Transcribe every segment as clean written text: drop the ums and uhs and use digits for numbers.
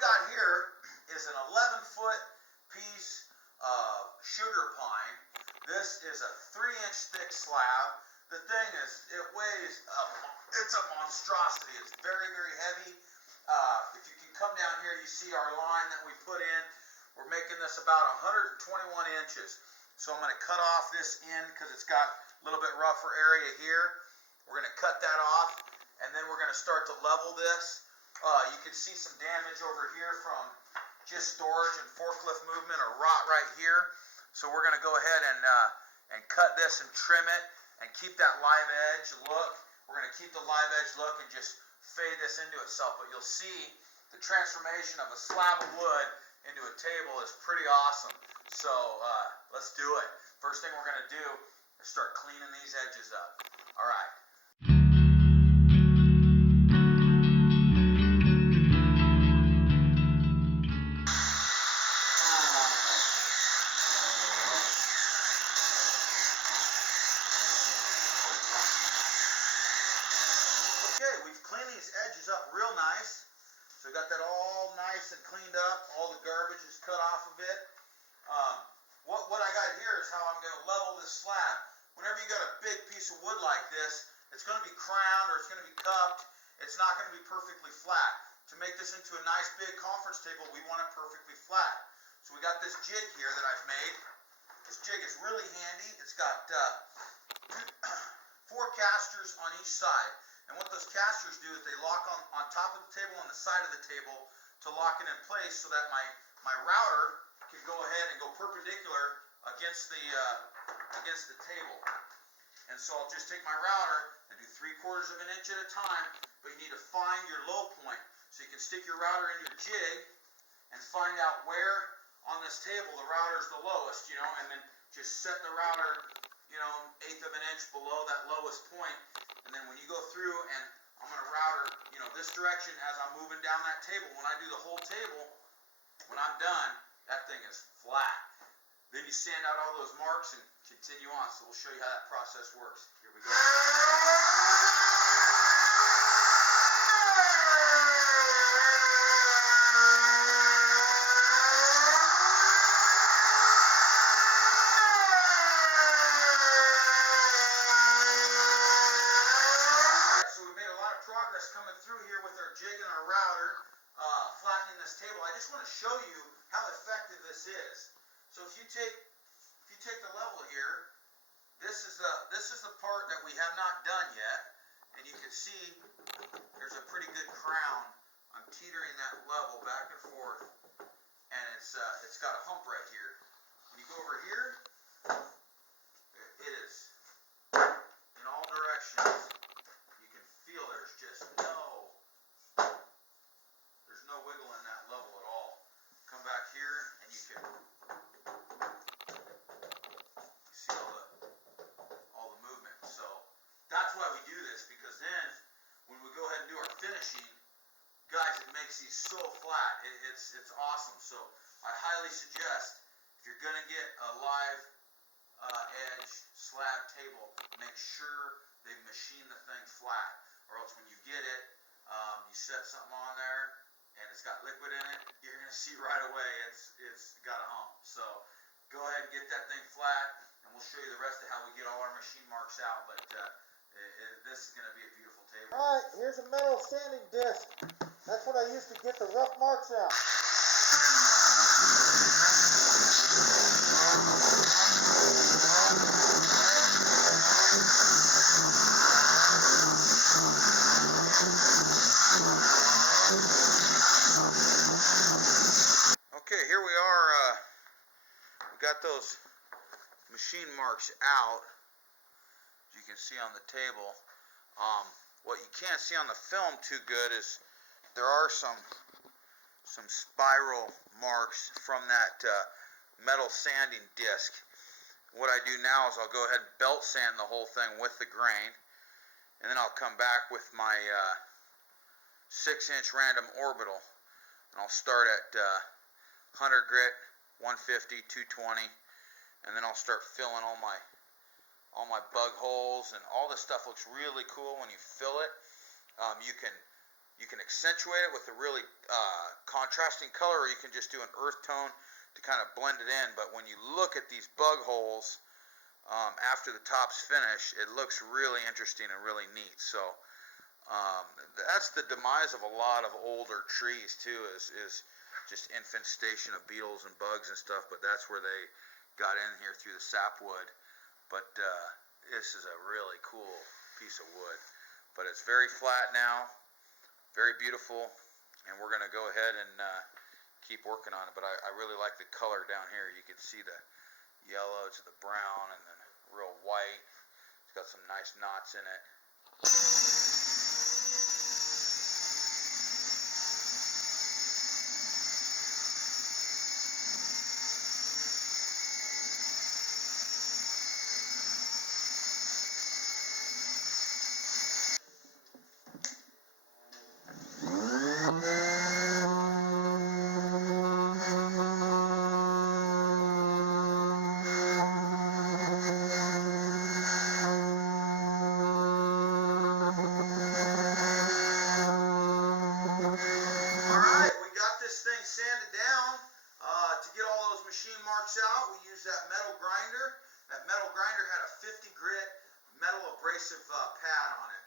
got here is an 11-foot piece of sugar pine. This is a 3-inch thick slab. The thing is, it weighs, it's a monstrosity. It's very, very heavy. If you can come down here, you see our line that we put in. We're making this about 121 inches. So I'm going to cut off this end because it's got a little bit rougher area here. We're going to cut that off, and then we're going to start to level this. You can see some damage over here from just storage and forklift movement or rot right here. So we're going to go ahead and cut this and trim it and keep that live edge look. We're going to keep the live edge look and just fade this into itself. But you'll see the transformation of a slab of wood into a table is pretty awesome. So let's do it. First thing we're going to do is start cleaning these edges up. All right. Okay, we've cleaned these edges up real nice. So we got that all nice and cleaned up. All the garbage is cut off of it. What I got here is how I'm going to level this slab. Whenever you got a big piece of wood like this, it's going to be crowned or it's going to be cupped. It's not going to be perfectly flat. To make this into a nice big conference table, we want it perfectly flat. So we got this jig here that I've made. This jig is really handy. It's got 4 casters on each side. And what those casters do is they lock on top of the table and the side of the table to lock it in place so that my router can go ahead and go perpendicular against the table. And so I'll just take my router and do 3/4 of an inch at a time, but you need to find your low point. So you can stick your router in your jig and find out where on this table the router is the lowest, and then just set the router, 1/8 of an inch below that lowest point. And then when you go through and I'm going to router, this direction as I'm moving down that table, when I do the whole table, when I'm done, that thing is flat. Then you sand out all those marks and continue on. So we'll show you how that process works. Here we go. Coming through here with our jig and our router, flattening this table. I just want to show you how effective this is. So if you take the level here, this is the part that we have not done yet, and you can see there's a pretty good crown. I'm teetering that level back and forth, and it's got a hump right here. When you go over here, it is in all directions. Feel there's just there's no wiggle in that level at all. Come back here and you can see all the movement. So that's why we do this, because then when we go ahead and do our finishing, guys, it makes these so flat. It's awesome. So I highly suggest, if you're gonna get a live edge slab table, make sure they machine the thing flat. Or else when you get it, you set something on there and it's got liquid in it, you're going to see right away it's got a hump. So go ahead and get that thing flat, and we'll show you the rest of how we get all our machine marks out. But this is going to be a beautiful table. Alright, here's a metal sanding disc. That's what I use to get the rough marks out. Okay, here we are. We got those machine marks out, as you can see on the table. What you can't see on the film too good is there are some spiral marks from that metal sanding disc. What I do now is I'll go ahead and belt sand the whole thing with the grain, and then I'll come back with my 6-inch random orbital, and I'll start at 100 grit, 150, 220, and then I'll start filling all my bug holes, and all this stuff looks really cool when you fill it. You You can accentuate it with a really contrasting color, or you can just do an earth tone to kind of blend it in. But when you look at these bug holes after the top's finished, it looks really interesting and really neat. So that's the demise of a lot of older trees too, is just infestation of beetles and bugs and stuff. But that's where they got in here through the sapwood. But this is a really cool piece of wood. But it's very flat now. Very beautiful, and we're going to go ahead and keep working on it. But I really like the color down here. You can see the yellow to the brown and then real white. It's got some nice knots in it. Sanded down. To get all those machine marks out, we used that metal grinder. That metal grinder had a 50 grit metal abrasive pad on it.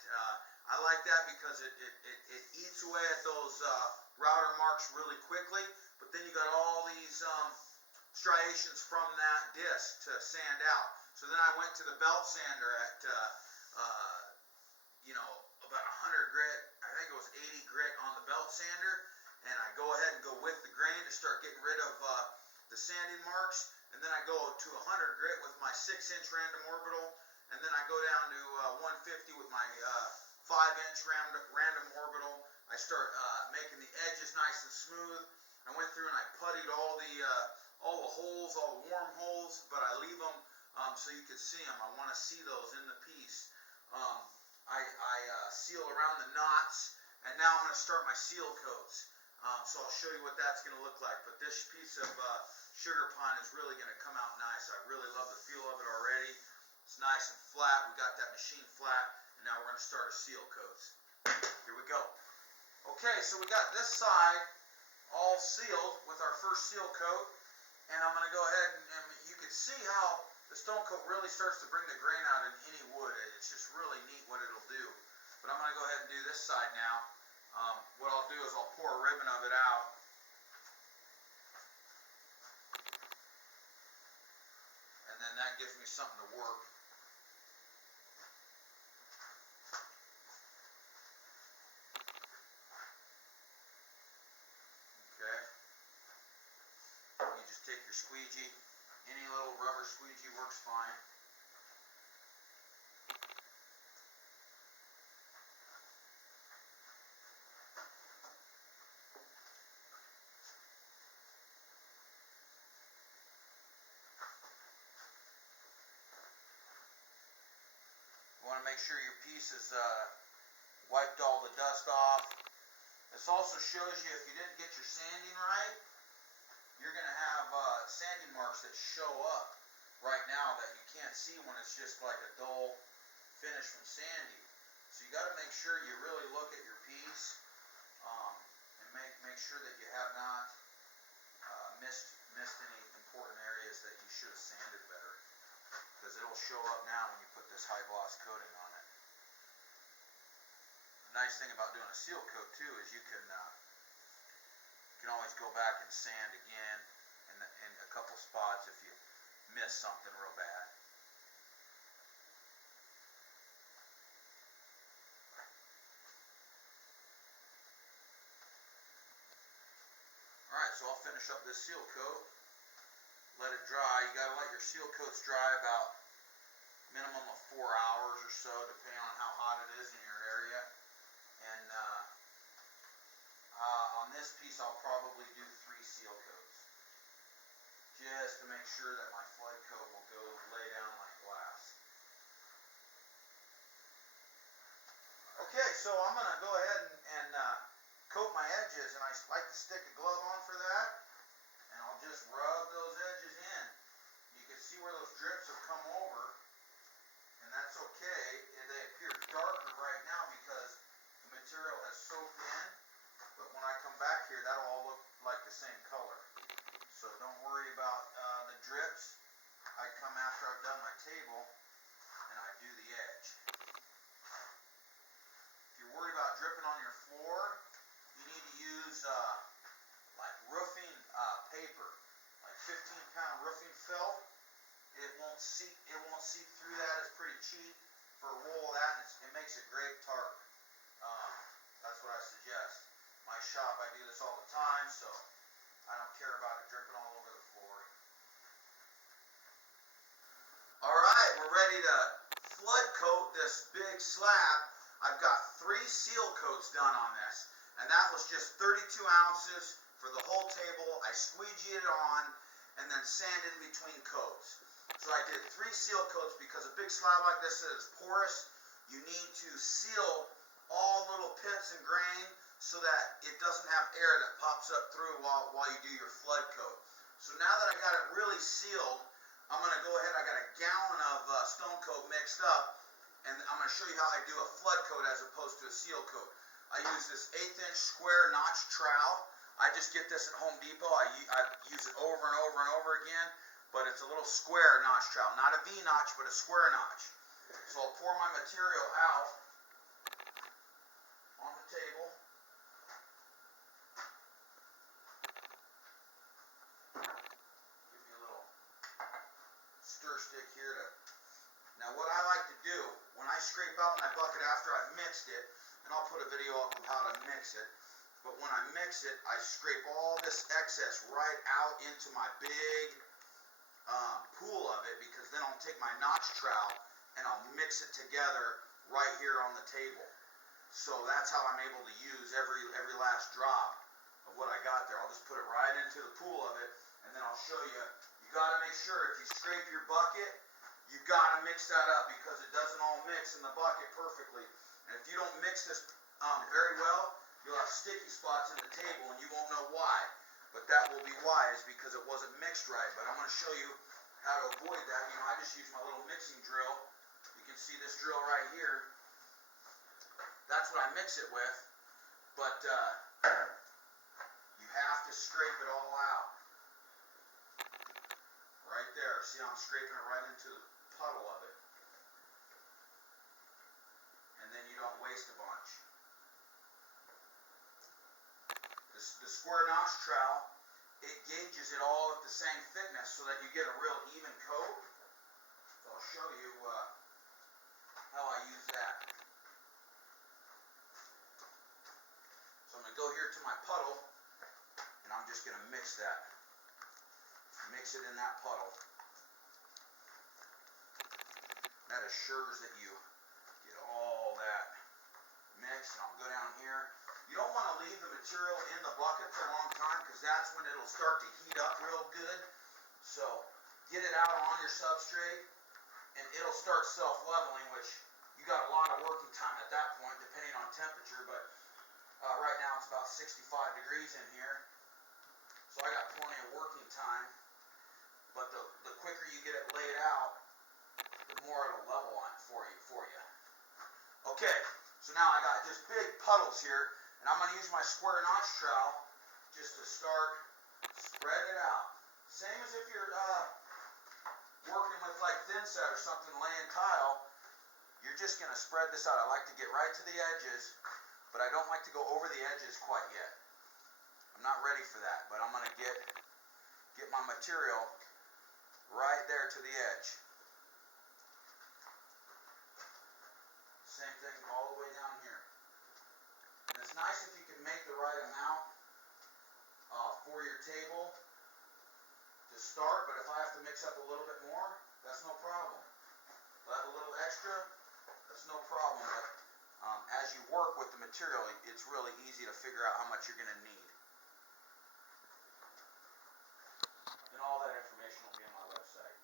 I like that because it eats away at those router marks really quickly, but then you got all these striations from that disc to sand out. So then I went to the belt sander at about 100 grit. I think it was 80 grit on the belt sander. And I go ahead and go with the grain to start getting rid of the sanding marks. And then I go to 100 grit with my 6-inch random orbital. And then I go down to 150 with my 5-inch random orbital. I start making the edges nice and smooth. I went through and I puttied all the holes, all the warm holes, but I leave them so you can see them. I want to see those in the piece. I seal around the knots, and now I'm going to start my seal coats. So I'll show you what that's going to look like. But this piece of sugar pine is really going to come out nice. I really love the feel of it already. It's nice and flat. We got that machine flat, and now we're going to start our seal coats. Here we go. Okay, so we got this side all sealed with our first seal coat, and I'm going to go ahead and you can see how the stone coat really starts to bring the grain out in any wood. It's just really neat what it'll do. But I'm going to go ahead and do this side now. What I'll do is I'll pour a ribbon of it out. And then that gives me something to work. Okay. You just take your squeegee. Any little rubber squeegee works fine. You want to make sure your piece is wiped all the dust off. This also shows you if you didn't get your sanding right, you're going to have sanding marks that show up right now that you can't see when it's just like a dull finish from sanding. So you got to make sure you really look at your piece and make sure that you have not missed any important areas that you should have sanded better. Because it'll show up now when you put this high gloss coating on it. The nice thing about doing a seal coat too is you can always go back and sand again in a couple spots if you miss something real bad. Alright, so I'll finish up this seal coat. Let it dry. You got to let your seal coats dry about minimum of 4 hours or so, depending on how hot it is in your area. And on this piece, I'll probably do 3 seal coats, just to make sure that my flood coat will go lay down like glass. Okay, so I'm going to go ahead and coat my edges, and I like to stick a glove on for that, and I'll just rub those edges in. You can see where those drips have come over, and that's okay. They appear darker right now because the material has soaked in, but when I come back here, that'll all look like the same color. So don't worry about the drips. I come after I've done my table and I do the edge. If you're worried about dripping on your floor, you need to use like roofing paper, like 15-pound roofing felt. It won't seep through that. It's pretty cheap for a roll of that, and it makes a great tarp. That's what I suggest. My shop, I do this all the time, so I don't care about it dripping all over the floor. Alright, we're ready to flood coat this big slab. I've got 3 seal coats done on this, and that was just 32 ounces for the whole table. I squeegeed it on and then sanded in between coats. So I did 3 seal coats because a big slab like this is porous. You need to seal all little pits and grain so that it doesn't have air that pops up through while you do your flood coat. So now that I got it really sealed, I'm going to go ahead. I got a gallon of stone coat mixed up, and I'm going to show you how I do a flood coat as opposed to a seal coat. I use this 1/8-inch square notch trowel. I just get this at Home Depot. I use it over and over and over again, but it's a little square notch trowel, not a V notch, but a square notch. So I'll pour my material out on the table. Give me a little stir stick here to. Now what I like to do, when I scrape out my bucket after I've mixed it, and I'll put a video up of how to mix it, but when I mix it, I scrape all this excess right out into my big pool of it, because then I'll take my notch trowel and I'll mix it together right here on the table. So that's how I'm able to use every last drop of what I got there. I'll just put it right into the pool of it, and then I'll show you. You got to make sure if you scrape your bucket, you got to mix that up, because it doesn't all mix in the bucket perfectly. And if you don't mix this very well, you'll have sticky spots in the table and you won't know why. But that will be why, is because it wasn't mixed right. But I'm going to show you how to avoid that. You know, I just use my little mixing drill. You can see this drill right here. That's what I mix it with. But you have to scrape it all out. Right there. See how I'm scraping it right into the puddle of it. And then you don't waste a bunch. The square notch trowel, it gauges it all at the same thickness so that you get a real even coat. So I'll show you how I use that. So I'm going to go here to my puddle, and I'm just going to mix that. Mix it in that puddle. That assures that you get all that mixed. And I'll go down here. You don't want to leave the material in the bucket for a long time, because that's when it'll start to heat up real good. So get it out on your substrate, and it'll start self-leveling, which you got a lot of working time at that point, depending on temperature. But right now it's about 65 degrees in here, so I got plenty of working time. But the quicker you get it laid out, the more it'll level on for you. Okay, so now I got just big puddles here, and I'm going to use my square notch trowel just to start spreading it out. Same as if you're working with like thin set or something, laying tile. You're just going to spread this out. I like to get right to the edges, but I don't like to go over the edges quite yet. I'm not ready for that, but I'm going to get my material right there to the edge. Same thing all the way down here. And it's nice if you can make the right amount for your table to start, but if I have to mix up a little bit more, that's no problem. If I have a little extra, that's no problem. But as you work with the material, it's really easy to figure out how much you're going to need. And all that information will be on my website.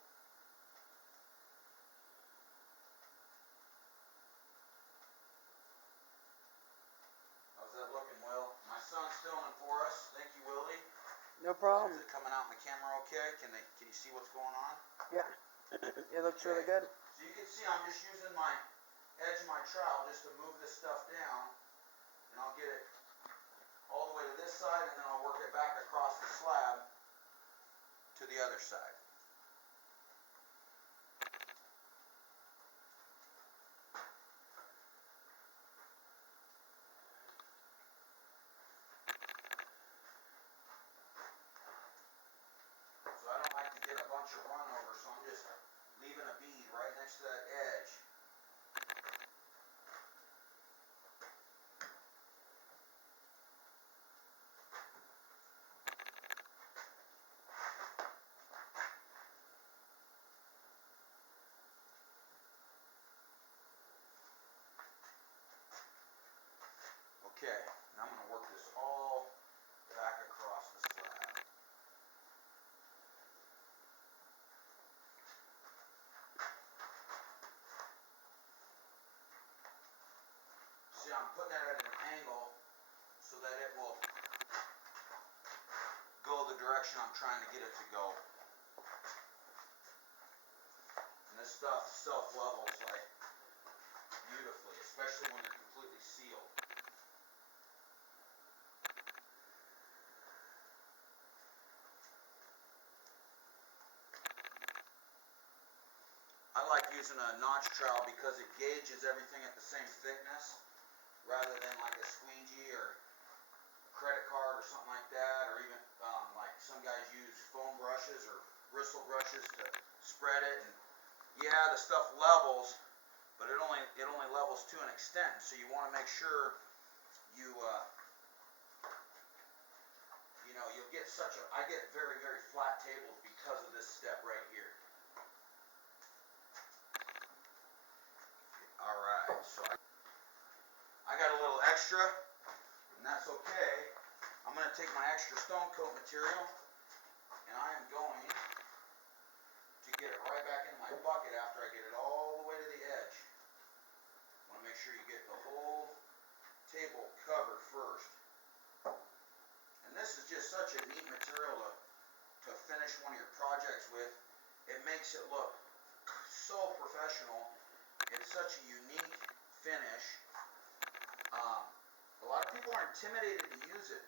How's that looking, Will? My son's filming for us. Thank you, Willie. No problem. Is it coming out in the camera okay? Can you see what's going on? Yeah. It looks really good. So you can see I'm just using my edge of my trowel just to move this stuff down. and I'll get it all the way to this side, and then I'll work it back across the slab to the other side. So I don't like to get a bunch of run over, so I'm just leaving a bead right next to that edge. Okay, now I'm going to work this all back across the slab. See, I'm putting it at an angle so that it will go the direction I'm trying to get it to go. And this stuff self-levels like beautifully, especially when they're completely sealed. I like using a notch trowel because it gauges everything at the same thickness rather than like a squeegee or a credit card or something like that, or even like some guys use foam brushes or bristle brushes to spread it. And yeah, the stuff levels, but it only levels to an extent. So you want to make sure you you know, you'll get I get very, very flat tables because of this step right here. Alright, so I got a little extra, and that's okay. I'm going to take my extra stone coat material, and I am going to get it right back in my bucket after I get it all the way to the edge. I want to make sure you get the whole table covered first. And this is just such a neat material to finish one of your projects with. It makes it look so professional. It's such a unique finish. A lot of people are intimidated to use it,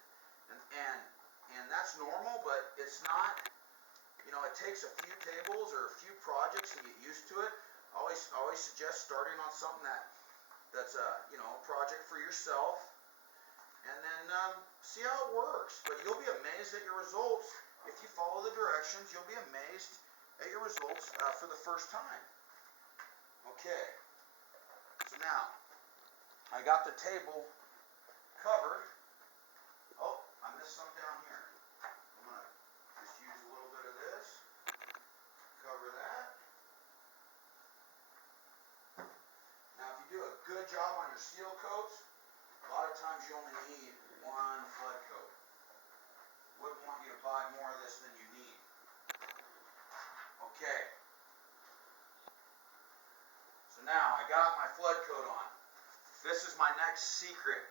and that's normal, but it's not. You know, it takes a few tables or a few projects to get used to it. I always suggest starting on something that's a project for yourself, and then see how it works. But you'll be amazed at your results if you follow the directions. You'll be amazed at your results for the first time. Okay, so now I got the table covered. Oh, I missed some down here. I'm going to just use a little bit of this. Cover that. Now if you do a good job on your seal coats, a lot of times you only need one flood coat. Wouldn't want you to buy more of this than you need. Okay. So now I got my flood coat on. This is my next secret,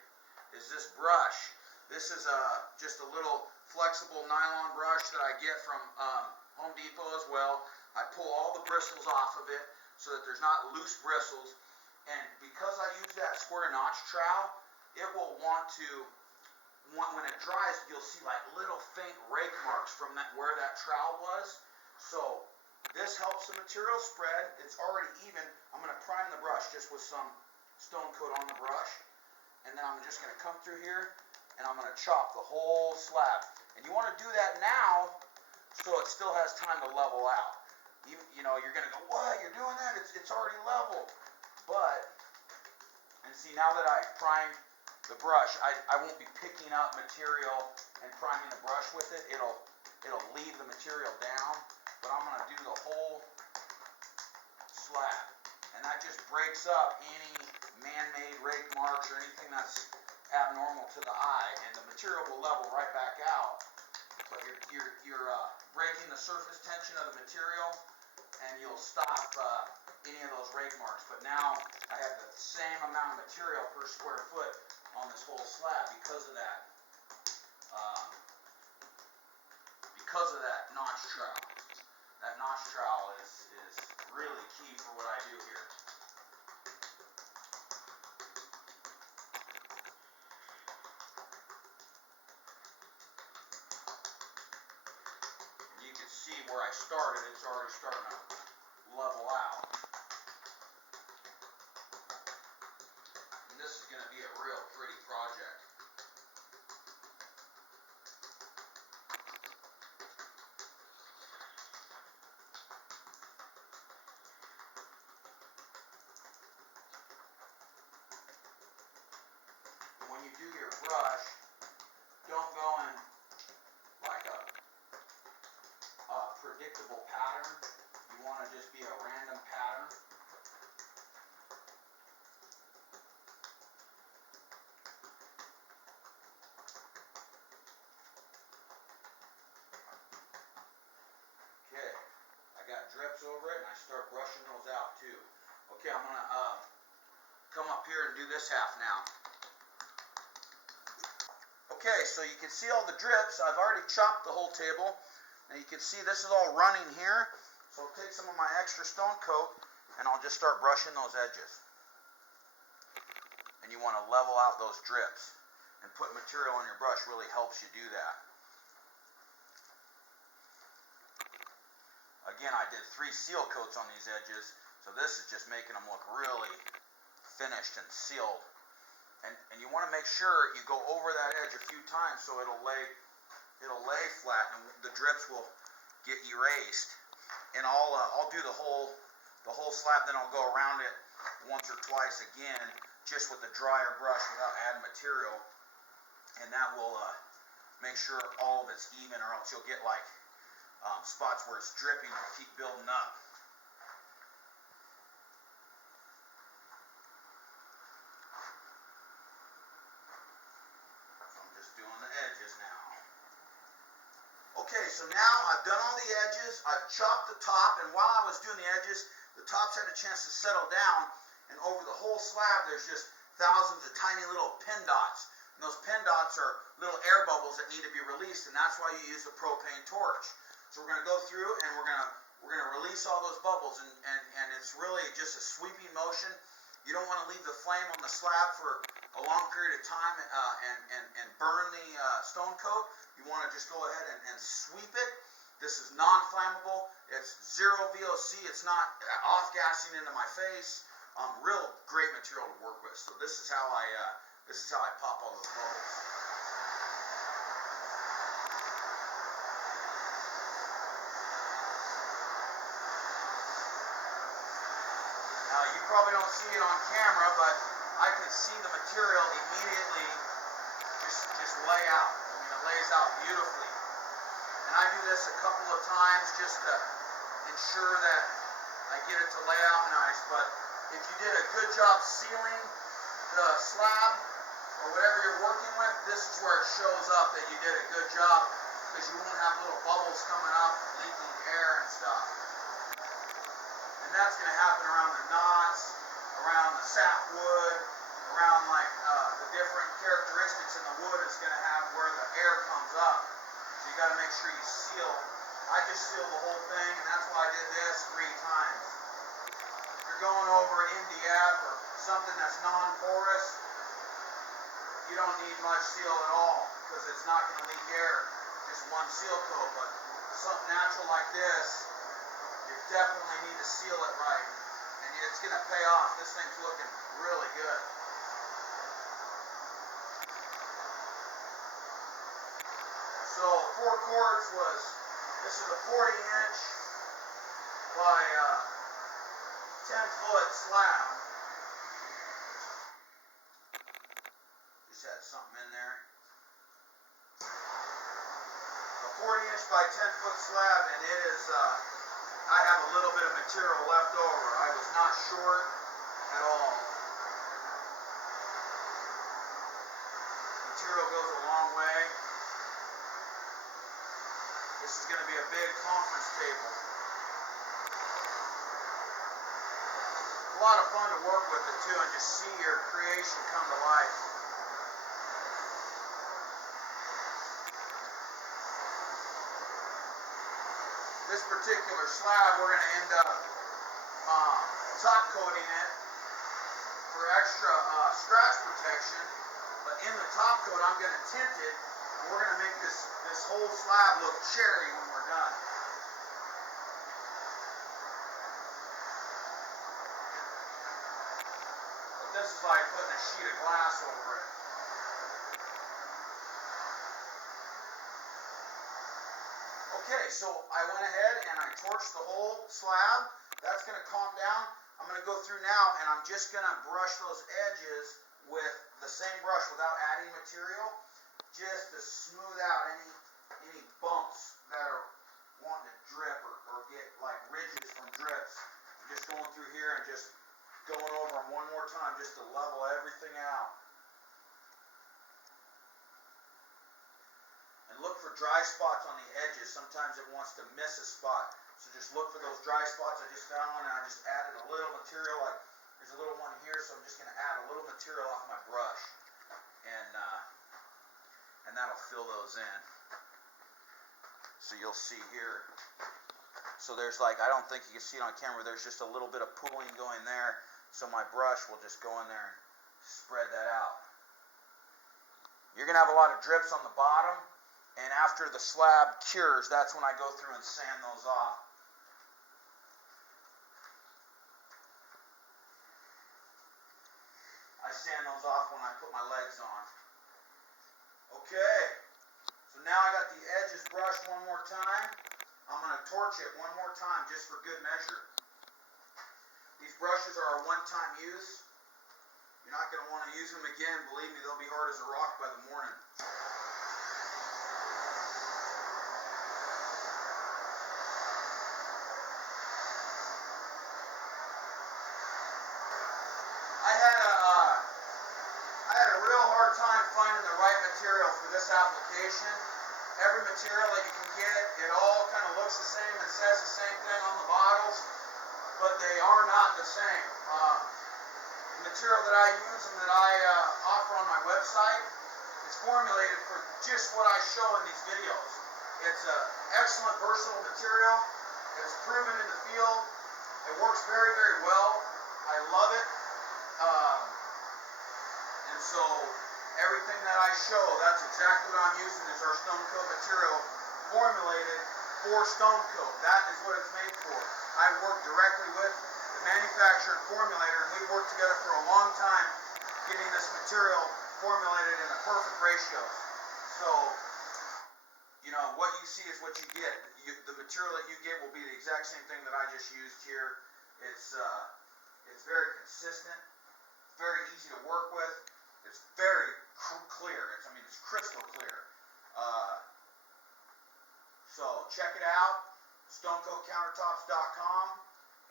is this brush. This is just a little flexible nylon brush that I get from Home Depot as well. I pull all the bristles off of it so that there's not loose bristles. And because I use that square notch trowel, it will want to, when it dries, you'll see like little faint rake marks from where that trowel was. So this helps the material spread. It's already even. I'm going to prime the brush just with some stone coat on the brush. And then I'm just going to come through here and I'm going to chop the whole slab. And you want to do that now so it still has time to level out. You know, you're going to go, what? You're doing that? It's already level. But, and see, now that I primed the brush, I won't be picking up material and priming the brush with it. It'll leave the material down. But I'm going to do the whole slab. And that just breaks up any man-made rake marks or anything that's abnormal to the eye. And the material will level right back out. But you're breaking the surface tension of the material, and you'll stop any of those rake marks. But now I have the same amount of material per square foot on this whole slab because of that notch trowel. That notch trowel is really key for what I do here. see where I started, it's already starting to level out. And this is going to be a real pretty project. And when you do your brush, don't go in like a predictable pattern. You want to just be a random pattern. Okay, I got drips over it, and I start brushing those out too. Okay, I'm gonna come up here and do this half now. Okay, so you can see all the drips. I've already chopped the whole table. And you can see this is all running here. So I'll take some of my extra stone coat and I'll just start brushing those edges. And you want to level out those drips. And put material in your brush really helps you do that. Again, I did 3 seal coats on these edges. So this is just making them look really finished and sealed. And you want to make sure you go over that edge a few times so it'll lay flat and the drips will get erased. And I'll do the whole slab, then I'll go around it once or twice again, just with a drier brush without adding material, and that will make sure all of it's even, or else you'll get like spots where it's dripping and keep building up. So I'm just doing the edges now. Okay, so now I've done all the edges, I've chopped the top, and while I was doing the edges, the tops had a chance to settle down, and over the whole slab there's just thousands of tiny little pin dots. And those pin dots are little air bubbles that need to be released, and that's why you use the propane torch. So we're going to go through and we're going to release all those bubbles, and it's really just a sweeping motion. You don't want to leave the flame on the slab for a long period of time and burn the stone coat. You want to just go ahead and sweep it. This is non-flammable. It's zero VOC. It's not off-gassing into my face. Real great material to work with. So this is how I pop all those bubbles. Now you probably don't see it on camera, but I can see the material immediately just lay out. I mean, it lays out beautifully. And I do this a couple of times just to ensure that I get it to lay out nice. But if you did a good job sealing the slab or whatever you're working with, this is where it shows up that you did a good job, because you won't have little bubbles coming up, leaking air and stuff. And that's going to happen around the knots, around the sapwood, around like the different characteristics in the wood. It's going to have where the air comes up. So you got to make sure you seal. I just seal the whole thing, and that's why I did this 3 times. If you're going over MDF or something that's non-porous, you don't need much seal at all, because it's not going to leak air. Just one seal coat. But something natural like this, you definitely need to seal it right, and it's going to pay off. This thing's looking really good. So 4 quarts was, this is a 40-inch by 10-foot slab. Just had something in there. A 40-inch by 10-foot slab, and it is, I have a little bit of material left over. I was not short at all. Material goes a long way. This is going to be a big conference table. A lot of fun to work with it too, and just see your creation come to life. This particular slab, we're going to end up top coating it for extra scratch protection. But in the top coat, I'm going to tint it. And we're going to make this whole slab look cherry when we're done. It's like putting a sheet of glass over it. Okay, so I went ahead and I torched the whole slab. That's going to calm down. I'm going to go through now and I'm just going to brush those edges with the same brush without adding material, just to smooth out any bumps that are wanting to drip or get like ridges from drips. I'm just going through here and just going over them one more time just to level everything out. And look for dry spots on the edges. Sometimes it wants to miss a spot. So just look for those dry spots. I just found one and I just added a little material. Like there's a little one here, so I'm just going to add a little material off my brush. And that'll fill those in. So you'll see here. So there's like, I don't think you can see it on camera, there's just a little bit of pooling going there. So my brush will just go in there and spread that out. You're going to have a lot of drips on the bottom. And after the slab cures, that's when I go through and sand those off. I sand those off when I put my legs on. Okay, so now I got the edges brushed one more time. I'm going to torch it one more time just for good measure. These brushes are a one-time use. You're not going to want to use them again. Believe me, they'll be hard as a rock by the morning. I had a real hard time finding the right material for this application. Every material that you can get, it all kind of looks the same and says the same thing on the bottles, but they are not the same. The material that I use and that I offer on my website is formulated for just what I show in these videos. It's an excellent versatile material. It's proven in the field. It works very, very well. I love it. And so everything that I show, that's exactly what I'm using is our stone coat material formulated for stone coat. That is what it's made for. I work directly with the manufacturer and formulator, and we've worked together for a long time getting this material formulated in the perfect ratios. So, you know, what you see is what you get. The material that you get will be the exact same thing that I just used here. It's very consistent, very easy to work with. It's very clear. It's crystal clear. So check it out, stonecoatcountertops.com,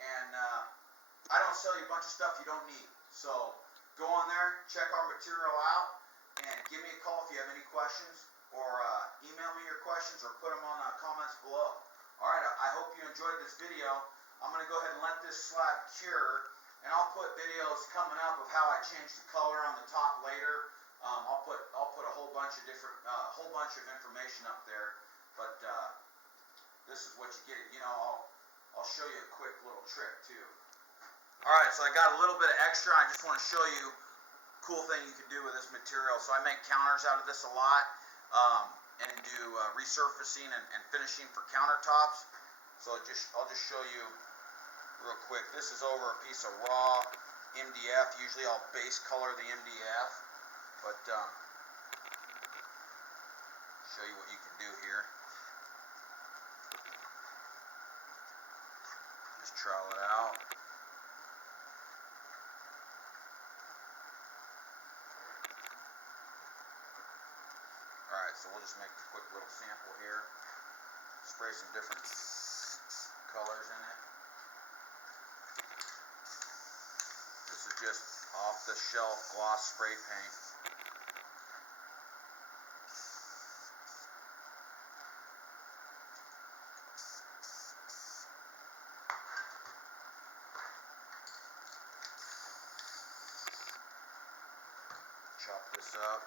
and I don't sell you a bunch of stuff you don't need. So go on there, check our material out, and give me a call if you have any questions, or email me your questions, or put them on the comments below. Alright, I hope you enjoyed this video. I'm going to go ahead and let this slab cure, and I'll put videos coming up of how I change the color on the top later. I'll put a whole bunch of different, whole bunch of information up there, but this is what you get. You know, I'll show you a quick little trick too. Alright, so I got a little bit of extra. I just want to show you a cool thing you can do with this material. So I make counters out of this a lot, and do resurfacing and finishing for countertops. So I'll just show you real quick. This is over a piece of raw MDF. Usually I'll base color the MDF, but show you what you can do here. Just trowel it out. Alright, so we'll just make a quick little sample here. Spray some different colors in it. This is just off-the-shelf gloss spray paint. Chop this up.